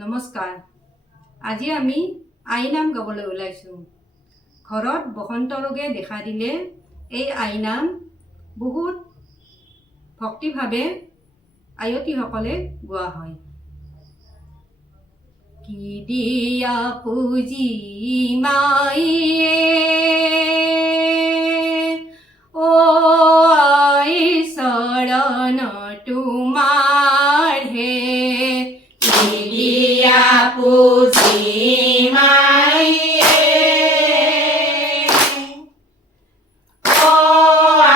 নমস্কাৰ। আজি আমি আইনাম গাবলৈ ওলাইছোঁ। ঘৰত বসন্ত ৰোগে দেখা দিলে এই আইনাম বহুত ভক্তিভাৱে আয়তীসকলে গোৱা হয়। কি দিয়া পুজি মাইয়ে ও আই শৰণ তোমাৰ হে, কি দিয়া পুজি মাইয়ে ও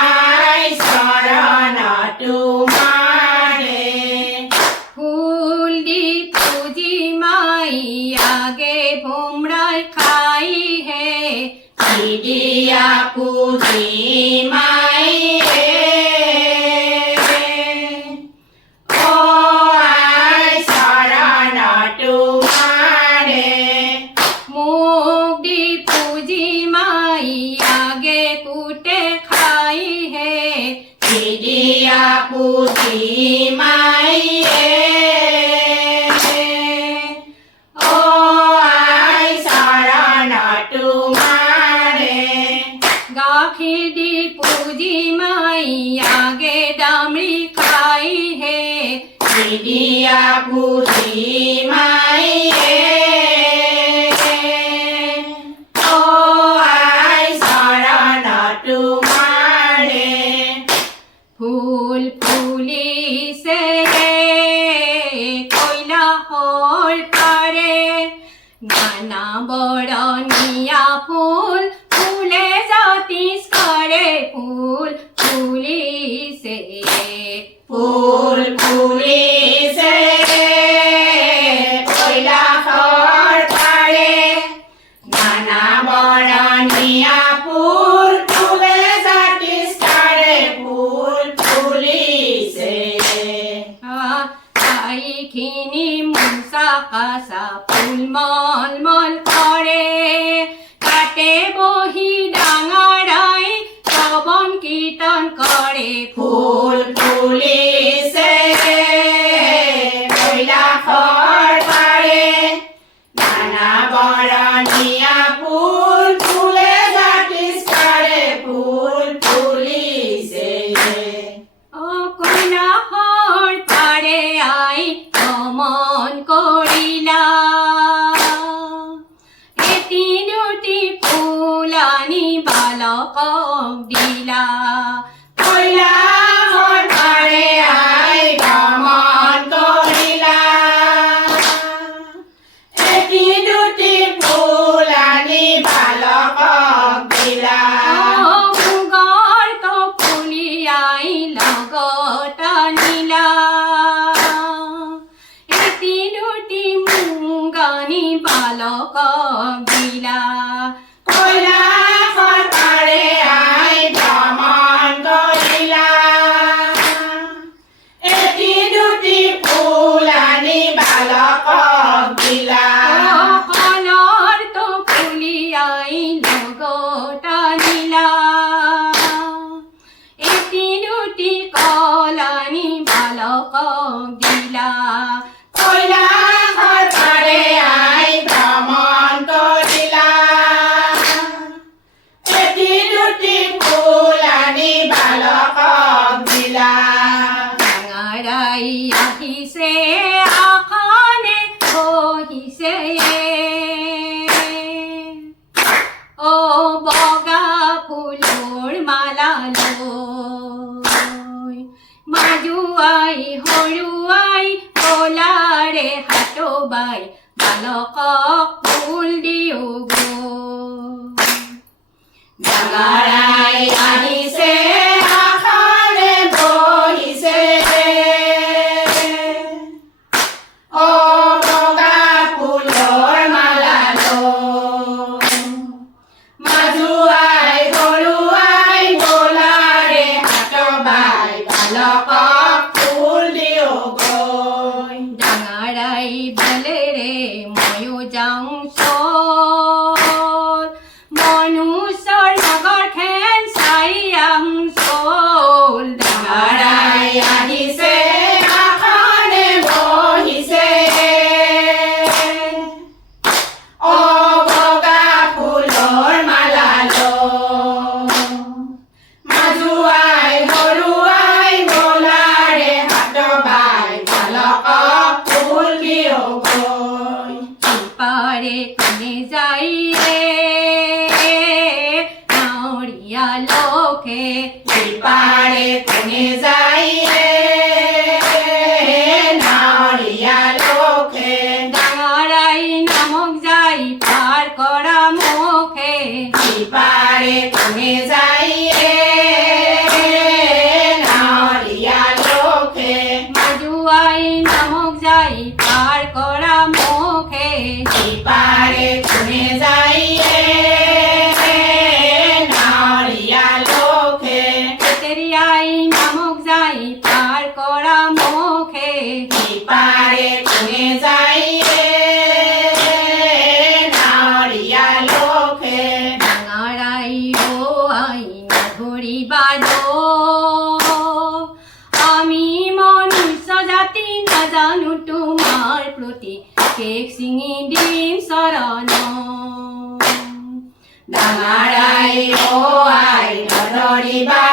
আই শৰণ তোমাৰ হে, ফুল দি পুজি আগে ভোমরাই খাই হে, কি দিয়া পুজি মাই হে, ও আই শরণ তোমারে, মুখ দি পুজি মাই আগে কুটে খাই হে, কি দিয়া পুজি মাই হে, গাখীৰ দি পুজি মাই আগে দামৰি খাই হে, কি দিয়া পুজি মাই হে, ও আই শৰণ তোমাৰে, ফুল ফুলিছে কৈলাশৰ পাৰে, নানা বৰণীয়া ফুল ফুলে জাতিস কৰে, ফুল ফুলিছে ফুল ফুলিছে কৈলাশৰ পাৰে, নানা বৰণীয়া ফুল ফুলে জাতিস কৰে, ফুল ফুলিছে, ঠাইখিনি মুচা কাচা ফুল মল মল কৰে, তাতে বহি ডাঙৰাই শ্ৰৱণ কীৰ্তন কৰে, ফুল ফুলিছে কৈলাশৰ পাৰে, নানা বৰণীয়া ফুল ফুলে জাতিস কৰে, ফুল ফুলিছে, ও কৈলাশৰ পাৰে আই ভ্ৰমণ কৰিলা, এটি দুটি ফুল আনি বালকক দিলা, কৈলাশৰ পাৰে আই ভ্ৰমণ কৰিলা, এটি দুটি ফুল আনি বালকক দিলা, মুগৰ কপুলি আই লগত আনিলা, এটি দুটি মুগ আনি বালকক দিলা, কৈলাশৰ পাৰে আই ভ্ৰমণ কৰিলা, এটি দুটি ফুল আনি বালকক দিলা, কলৰ টপুলি আই লগত আনিলা, এটি দুটি কল আনি বালকক দিলা, কৈলাশৰ পাৰে আই ভ্ৰমণ কৰিলা, এটি দুটি ফুল আনি বালকক দিলা, ডাঙৰাই আহিছে আসনে বহিছে, ও বগা ফুলৰ মালা লৈ, মাজুৱাই সৰুৱাই কলাৰে হাতবাই বালকক ফুল দিও গৈ, ডাঙৰাই আহিছে আসনে বহিছে, ও বগা ফুলৰ মালা লৈ, মাজুৱাই সৰুৱাই কলাৰে হাতবাই বালকক ফুল দিও গৈ, ডাঙৰাই বলেৰে ময়ো যাওঁ চল, মনুষ্যৰ নগৰখন চাই আহোঁ দিও গৈ পারে কোনে যাই রে নাওরিয়া লোকে পারে কোনে যাই রে নাওরিয়া লোকে ডাঙারাই নামক যাই পার করা মুখে পারে কোনে যাই রে নাওরিয়া লোকে মাজুয়াই নামক যাই পার করা মুখে পারে কোনে যাই রে নাওরিয়া লোকে তেরিয়াই নামক যাই পার করা মুখে পারে কোনে যাই রে নাওরিয়া লোকে ডাঙারাই ও আই না ধরিবাদ আমি মনুষ্য জাতি না জানো তোমার প্রতি কেক সিঙি ডিম শরণ ডাঙারাই ও আই নধরিবা